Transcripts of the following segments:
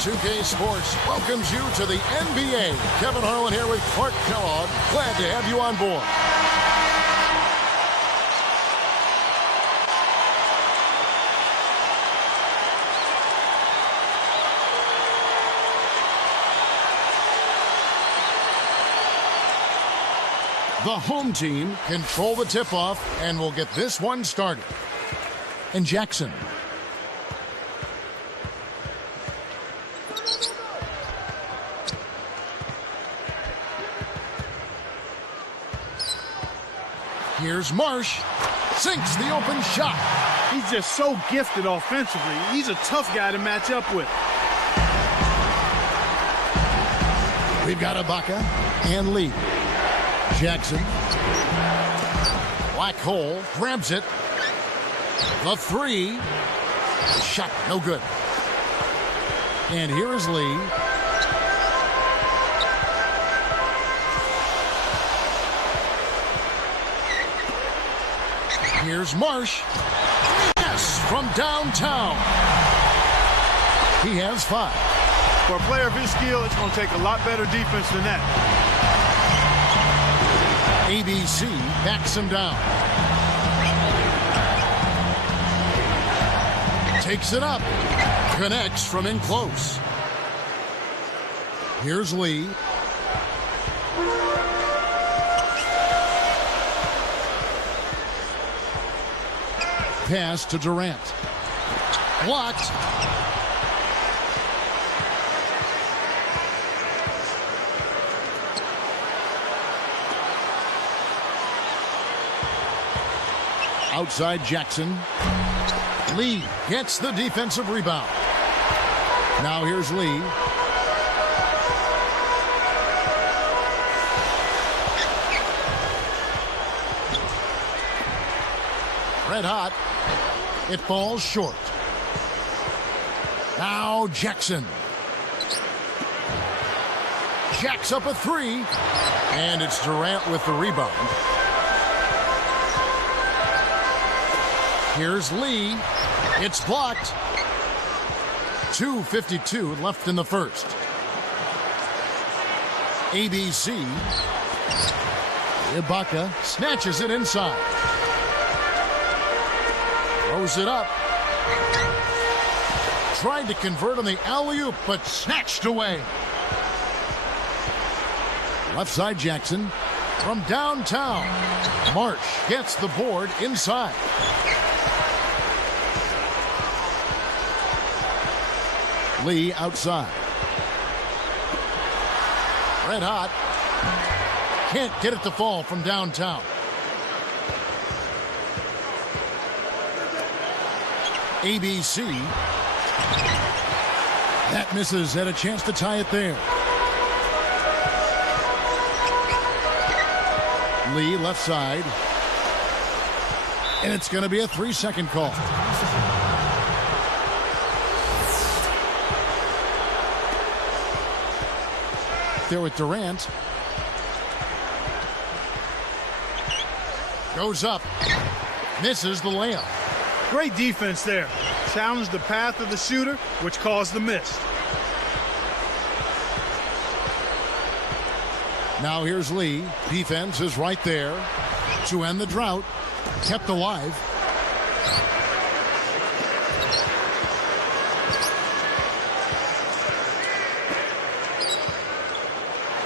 2K Sports welcomes you to the NBA. Kevin Harlan here with Clark Kellogg. Glad to have you on board. The home team control the tip-off and will get this one started. And Jackson. Here's Marsh. Sinks the open shot. He's just so gifted offensively. He's a tough guy to match up with. We've got Ibaka and Lee. Jackson. Black hole. Grabs it. The three. The shot. No good. And here is Lee. Here's Marsh. Yes, from downtown. He has 5. For a player of his skill, it's going to take a lot better defense than that. ABC backs him down. Takes it up. Connects from in close. Here's Lee. Pass to Durant. Blocked. Outside Jackson. Lee gets the defensive rebound. Now here's Lee. Red hot. It falls short. Now Jackson. Jacks up a 3. And it's Durant with the rebound. Here's Lee. It's blocked. 2:52 left in the first. ABC. Ibaka snatches it inside. Throws it up. Tried to convert on the alley-oop, but snatched away. Left side Jackson. From downtown. Marsh gets the board inside. Lee outside. Red hot. Can't get it to fall from downtown. ABC. That misses. Had a chance to tie it there. Lee left side. And it's going to be a 3-second call. There with Durant. Goes up. Misses the layup. Great defense there. Challenged the path of the shooter, which caused the miss. Now here's Lee. Defense is right there to end the drought. Kept alive.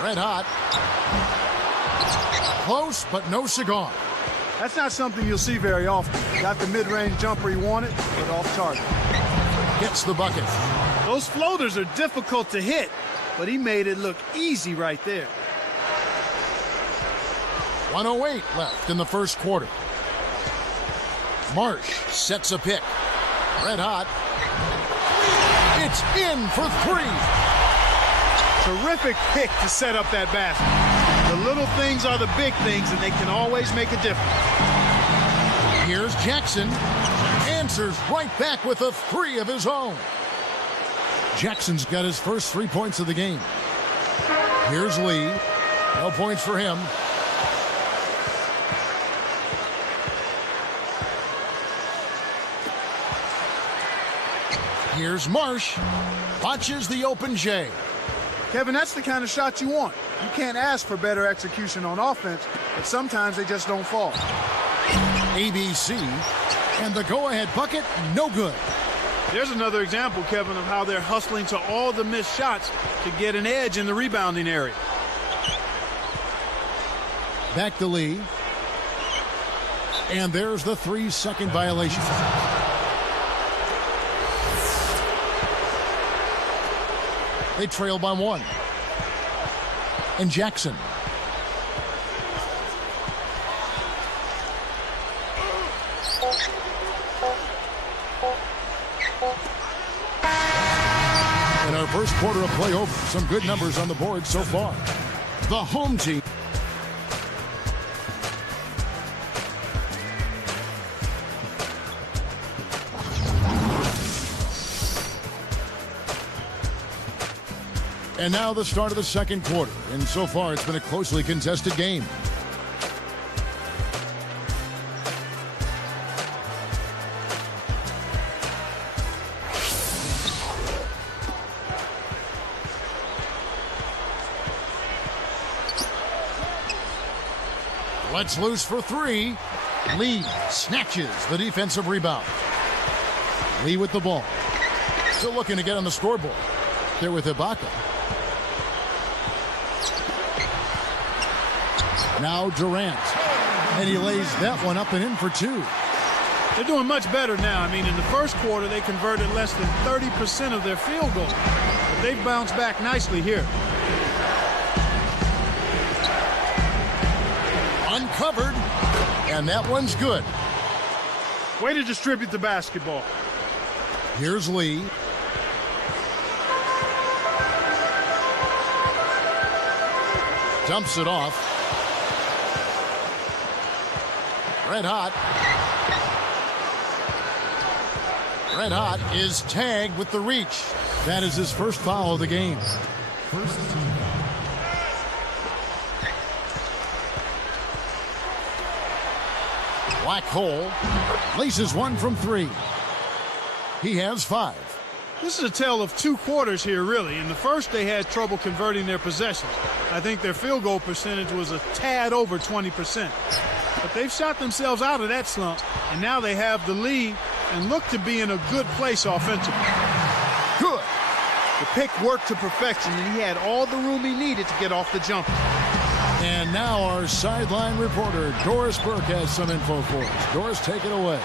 Red hot. Close, but no cigar. That's not something you'll see very often. Got the mid-range jumper he wanted, but off target. Gets the bucket. Those floaters are difficult to hit, but he made it look easy right there. 1:08 left in the first quarter. Marsh sets a pick. Red hot. It's in for 3. Terrific pick to set up that basket. The little things are the big things, and they can always make a difference. Here's Jackson. Answers right back with a 3 of his own. Jackson's got his first 3 points of the game. Here's Lee. No points for him. Here's Marsh. Launches the open J. Kevin, that's the kind of shot you want. You can't ask for better execution on offense, but sometimes they just don't fall. ABC, and the go-ahead bucket, no good. There's another example, Kevin, of how they're hustling to all the missed shots to get an edge in the rebounding area. Back to Lee. And there's the 3-second violation. They trail by 1. And Jackson. In our first quarter of play over, some good numbers on the board so far. The home team. And now the start of the second quarter. And so far, it's been a closely contested game. Let's loose for 3. Lee snatches the defensive rebound. Lee with the ball. Still looking to get on the scoreboard. There with Ibaka. Now Durant. And he lays that one up and in for 2. They're doing much better now. I mean, in the first quarter, they converted less than 30% of their field goals. But they've bounced back nicely here. Uncovered. And that one's good. Way to distribute the basketball. Here's Lee. Dumps it off. Red Hot. Red Hot is tagged with the reach. That is his first foul of the game. First team. Black hole. Laces one from 3. He has 5. This is a tale of 2 quarters here, really. In the first, they had trouble converting their possessions. I think their field goal percentage was a tad over 20%. But they've shot themselves out of that slump, and now they have the lead and look to be in a good place offensively. Good. The pick worked to perfection, and he had all the room he needed to get off the jumper. And now our sideline reporter, Doris Burke, has some info for us. Doris, take it away.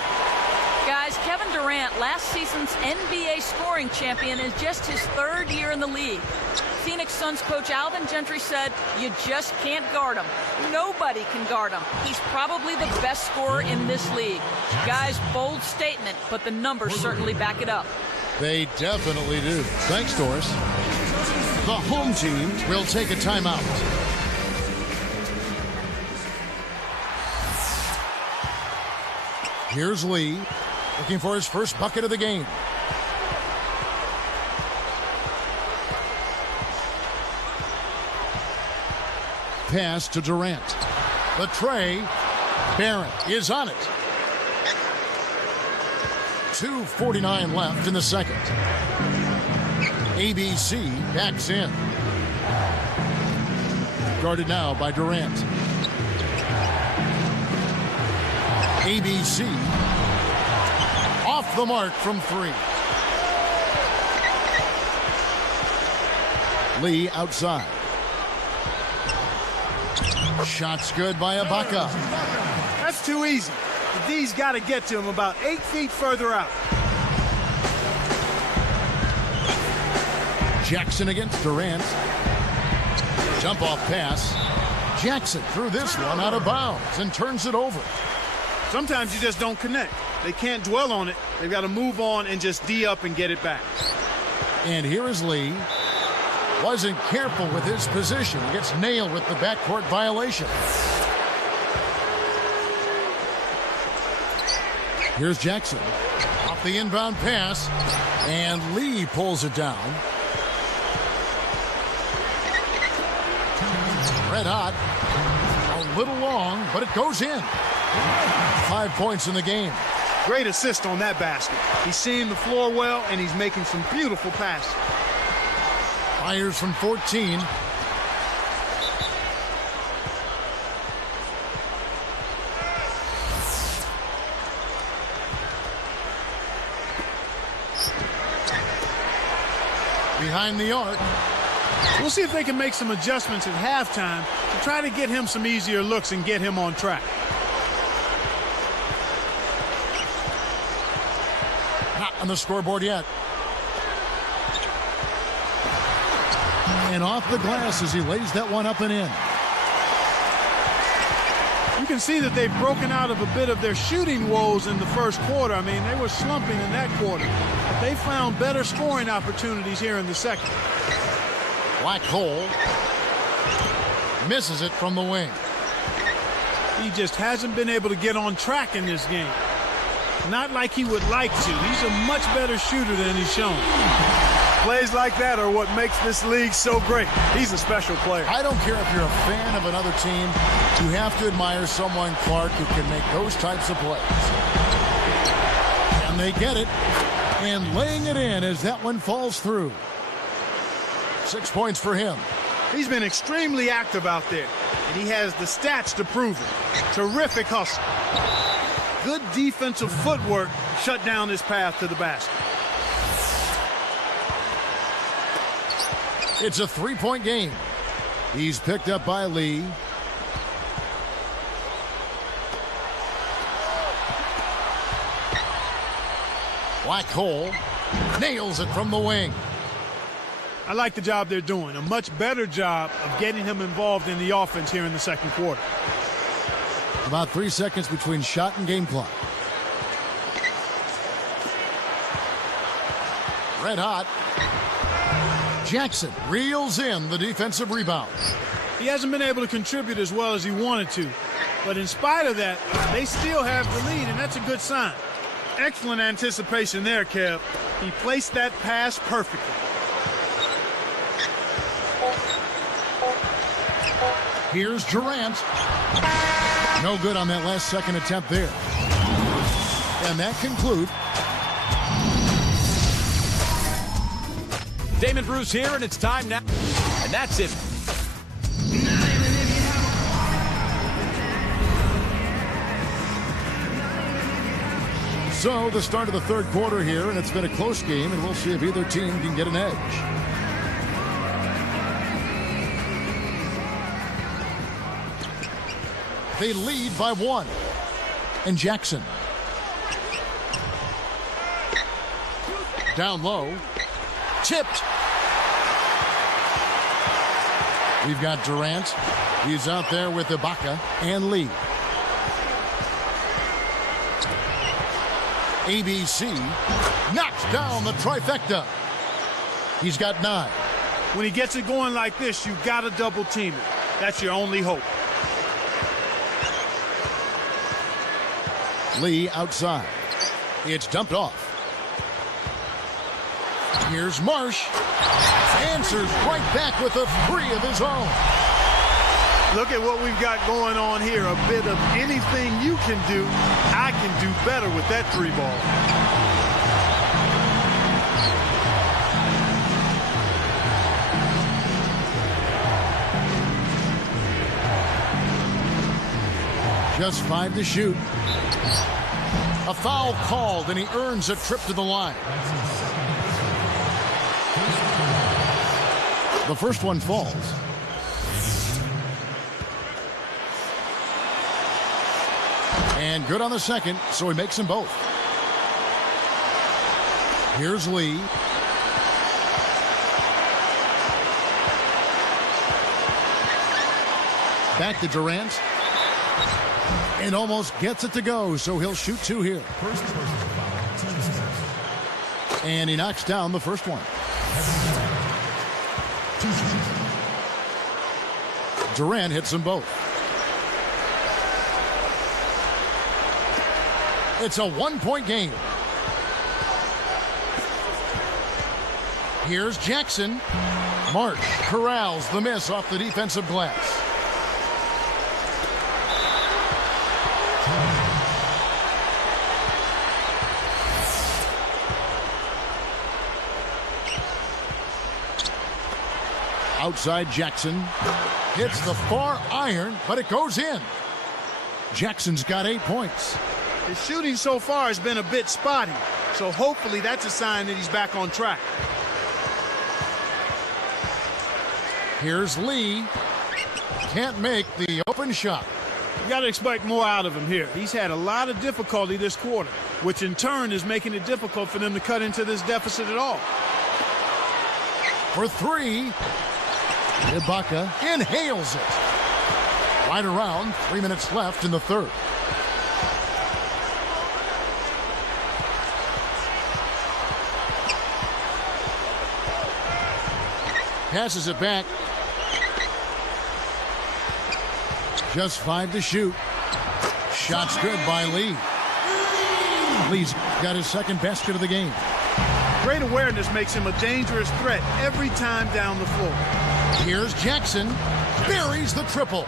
Guys, Kevin Durant, last season's NBA scoring champion, is just his 3rd year in the league. Phoenix Suns coach Alvin Gentry said, you just can't guard him. Nobody can guard him. He's probably the best scorer in this league. Guys, bold statement, but the numbers certainly back it up. They definitely do. Thanks, Doris. The home team will take a timeout. Here's Lee, looking for his first bucket of the game. Pass to Durant. The tray. Barron is on it. 2:49 left in the second. ABC backs in. Guarded now by Durant. ABC off the mark from 3. Lee outside. Shots good by Ibaka. That's too easy. The D's got to get to him about 8 feet further out. Jackson against Durant. Jump off pass. Jackson threw this one out of bounds and turns it over. Sometimes you just don't connect. They can't dwell on it. They've got to move on and just D up and get it back. And here is Lee. Wasn't careful with his position. Gets nailed with the backcourt violation. Here's Jackson. Off the inbound pass. And Lee pulls it down. Red hot. A little long, but it goes in. 5 points in the game. Great assist on that basket. He's seeing the floor well, and he's making some beautiful passes. Fires from 14. Behind the arc. We'll see if they can make some adjustments at halftime to try to get him some easier looks and get him on track. Not on the scoreboard yet. And off the glass as he lays that one up and in. You can see that they've broken out of a bit of their shooting woes in the first quarter. I mean, they were slumping in that quarter. But they found better scoring opportunities here in the second. Black hole. Misses it from the wing. He just hasn't been able to get on track in this game. Not like he would like to. He's a much better shooter than he's shown. Plays like that are what makes this league so great. He's a special player. I don't care if you're a fan of another team. You have to admire someone, Clark, who can make those types of plays. And they get it. And laying it in as that one falls through. 6 points for him. He's been extremely active out there. And he has the stats to prove it. Terrific hustle. Good defensive footwork shut down his path to the basket. It's a 3-point game. He's picked up by Lee. Black hole. Nails it from the wing. I like the job they're doing. A much better job of getting him involved in the offense here in the second quarter. About 3 seconds between shot and game clock. Red hot. Jackson reels in the defensive rebound. He hasn't been able to contribute as well as he wanted to. But in spite of that, they still have the lead, and that's a good sign. Excellent anticipation there, Kev. He placed that pass perfectly. Here's Durant. No good on that last second attempt there. And that concludes. Damon Bruce here, and it's time now. And that's it. So the start of the third quarter here, and it's been a close game, and we'll see if either team can get an edge. They lead by 1. And Jackson. Down low. Tipped. We've got Durant. He's out there with Ibaka and Lee. ABC knocks down the trifecta. He's got 9. When he gets it going like this, you've got to double team it. That's your only hope. Lee outside. It's dumped off. Here's Marsh. Answers right back with a 3 of his own. Look at what we've got going on here. A bit of anything you can do, I can do better with that 3 ball. Just 5 to shoot. A foul called, and he earns a trip to the line. The first one falls. And good on the second, so he makes them both. Here's Lee. Back to Durant. And almost gets it to go, so he'll shoot 2 here. And he knocks down the first one. Durant hits them both. It's a 1-point game. Here's Jackson. Marsh corrals the miss off the defensive glass. outside Jackson. Hits the far iron, but it goes in. Jackson's got 8 points. His shooting so far has been a bit spotty, so hopefully that's a sign that he's back on track. Here's Lee. Can't make the open shot. You got to expect more out of him here. He's had a lot of difficulty this quarter, which in turn is making it difficult for them to cut into this deficit at all. For three, Ibaka inhales it. Right around 3 minutes left in the third. Passes it back. Just 5 to shoot. Shot's good by Lee. Lee's got his second basket of the game. Great awareness makes him a dangerous threat every time down the floor. Here's Jackson. Buries the triple.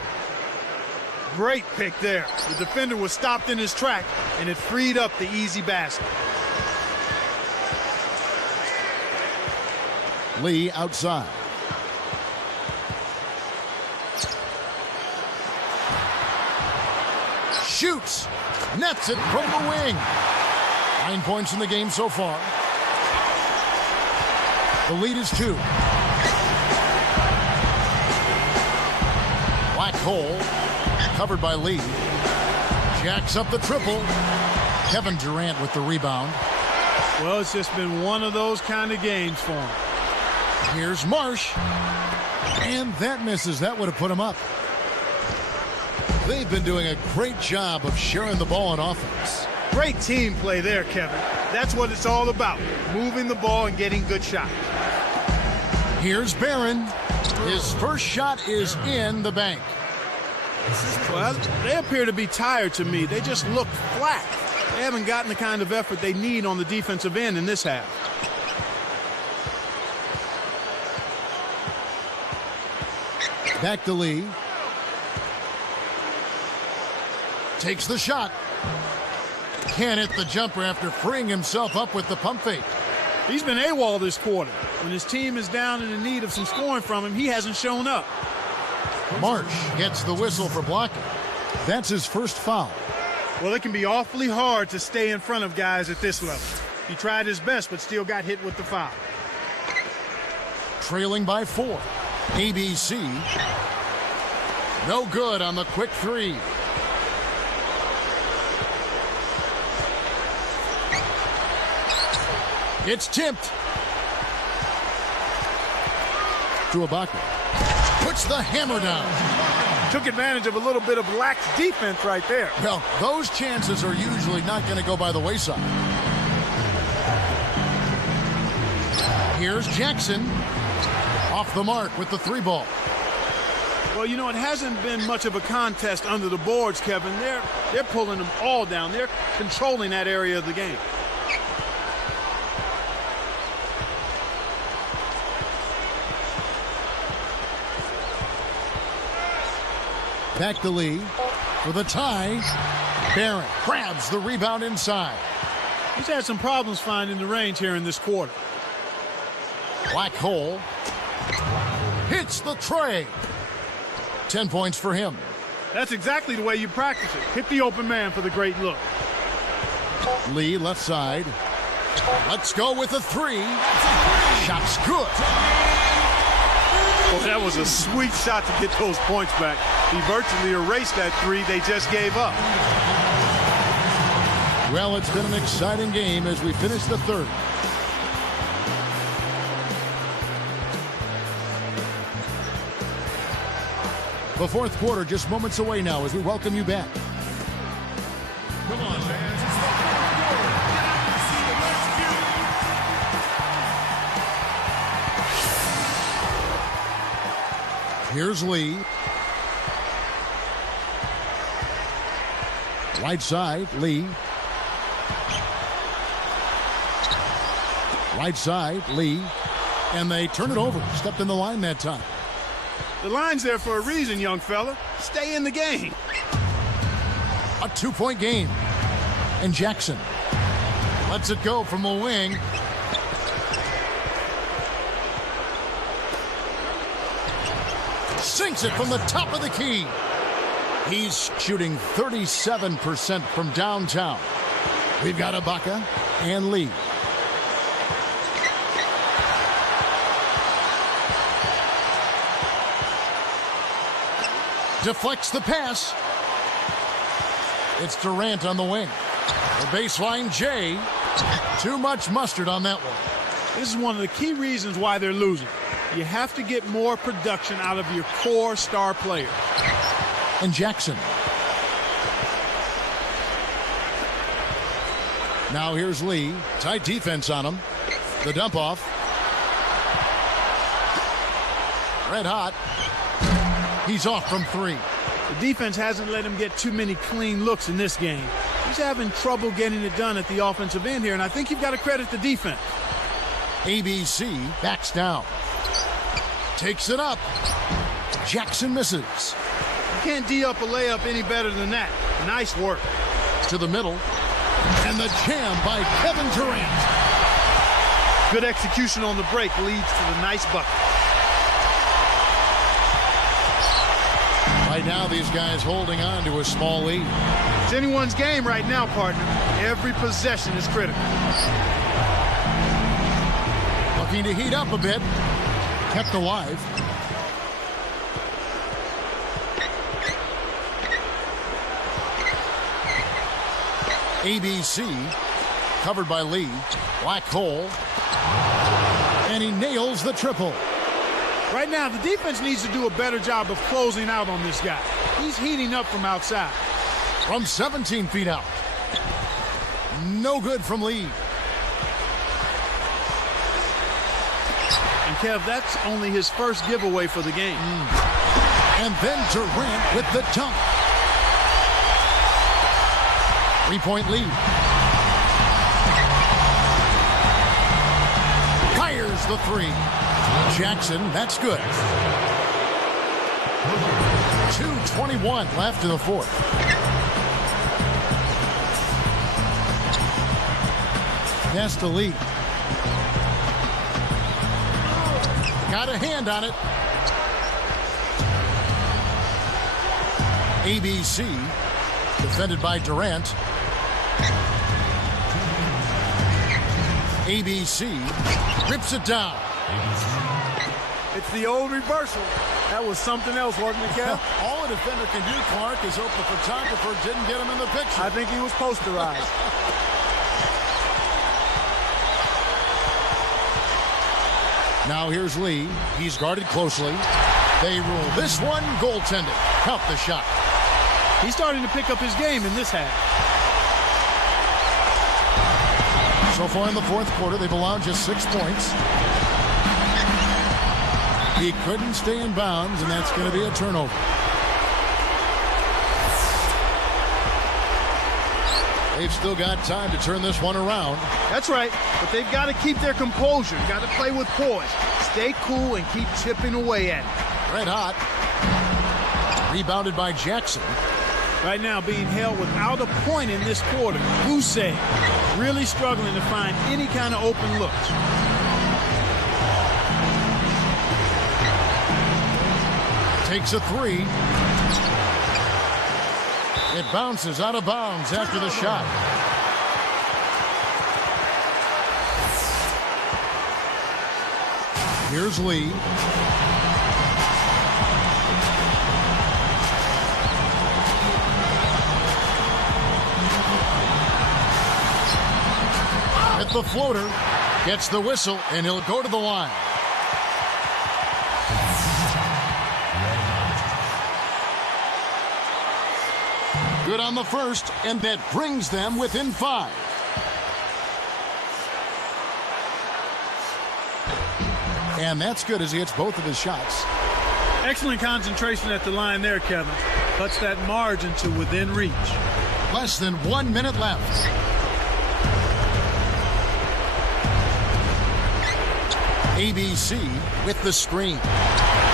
Great pick there. The defender was stopped in his track, and it freed up the easy basket. Lee outside. Shoots. Nets it from the wing. 9 points in the game so far. The lead is 2. Black hole. Covered by Lee. Jacks up the triple. Kevin Durant with the rebound. Well, it's just been one of those kind of games for him. Here's Marsh. And that misses. That would have put him up. They've been doing a great job of sharing the ball on offense. Great team play there, Kevin. That's what it's all about. Moving the ball and getting good shots. Here's Barron. His first shot is in the bank. Well, they appear to be tired to me. They just look flat. They haven't gotten the kind of effort they need on the defensive end in this half. Back to Lee. Takes the shot. Can't hit the jumper after freeing himself up with the pump fake. He's been AWOL this quarter. When his team is down and in need of some scoring from him, he hasn't shown up. Marsh gets the whistle for blocking. That's his first foul. Well, it can be awfully hard to stay in front of guys at this level. He tried his best, but still got hit with the foul. Trailing by 4. ABC. No good on the quick three. It's tipped. To Ibaka. Puts the hammer down. Took advantage of a little bit of lax defense right there. Well, those chances are usually not going to go by the wayside. Here's Jackson. Off the mark with the 3 ball. Well, you know, it hasn't been much of a contest under the boards, Kevin. They're pulling them all down. They're controlling that area of the game. Back to Lee for the tie. Barron grabs the rebound inside. He's had some problems finding the range here in this quarter. Black hole. Hits the tray. 10 points for him. That's exactly the way you practice it. Hit the open man for the great look. Lee left side. Let's go with a 3. Shot's good. Well, that was a sweet shot to get those points back. He virtually erased that 3 they just gave up. Well, it's been an exciting game as we finish the third. The fourth quarter just moments away now as we welcome you back. Come on, fans. It's the fourth quarter. Get out and see the West View. Here's Lee. Right side, Lee. Right side, Lee. And they turn it over. Stepped in the line that time. The line's there for a reason, young fella. Stay in the game. A 2-point game. And Jackson lets it go from the wing. Sinks it from the top of the key. He's shooting 37% from downtown. We've got Ibaka and Lee. Deflects the pass. It's Durant on the wing. The baseline J. Too much mustard on that one. This is one of the key reasons why they're losing. You have to get more production out of your core star players. And Jackson. Now here's Lee. Tight defense on him. The dump off. Red hot. He's off from three. The defense hasn't let him get too many clean looks in this game. He's having trouble getting it done at the offensive end here, and I think you've got to credit the defense. ABC backs down. Takes it up. Jackson misses. You can't D-up a layup any better than that. Nice work. To the middle. And the jam by Kevin Durant. Good execution on the break leads to the nice bucket. Right now, these guys holding on to a small lead. It's anyone's game right now, partner. Every possession is critical. Looking to heat up a bit. Kept alive. ABC covered by Lee. Black hole. And he nails the triple. Right now, the defense needs to do a better job of closing out on this guy. He's heating up from outside. From 17 feet out. No good from Lee. And Kev, that's only his first giveaway for the game. And then Durant with the dunk. 3-point lead. Fires the three. Jackson, that's good. 2:21 left in the fourth. That's the lead. Got a hand on it. ABC, defended by Durant. ABC rips it down. It's the old reversal. That was something else, wasn't it, Cal? All a defender can do, Clark, is hope the photographer didn't get him in the picture. I think he was posterized. Now here's Lee. He's guarded closely. They rule this one goaltended. Count the shot. He's starting to pick up his game in this half. So far in the fourth quarter, they've allowed just 6 points. He couldn't stay in bounds, and that's going to be a turnover. They've still got time to turn this one around. That's right, but they've got to keep their composure. Got to play with poise. Stay cool and keep chipping away at it. Red hot. Rebounded by Jackson. Right now being held without a point in this quarter. Gousset really struggling to find any kind of open looks. Takes a three. It bounces out of bounds after the shot. Here's Lee. At the floater. Gets the whistle, and he'll go to the line. Good on the first, and that brings them within 5. And that's good as he hits both of his shots. Excellent concentration at the line there, Kevin. Puts that margin to within reach. Less than 1 minute left. ABC with the screen.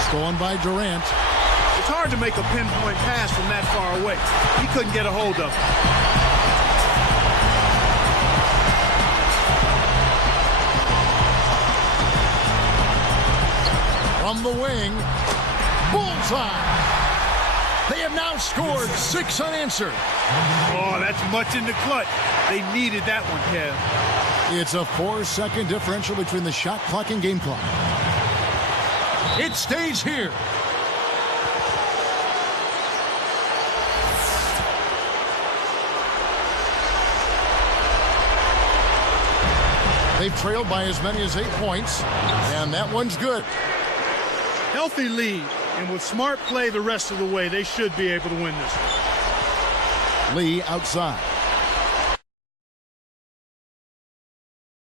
Stolen by Durant. It's hard to make a pinpoint pass from that far away. He couldn't get a hold of it. From the wing. Boom! onside. They have now scored 6 unanswered. Oh, that's much in the clutch. They needed that one, Kev. It's a 4-second differential between the shot clock and game clock. It stays here. They've trailed by as many as 8 points, and that one's good. Healthy lead, and with smart play the rest of the way, they should be able to win this one. Lee outside.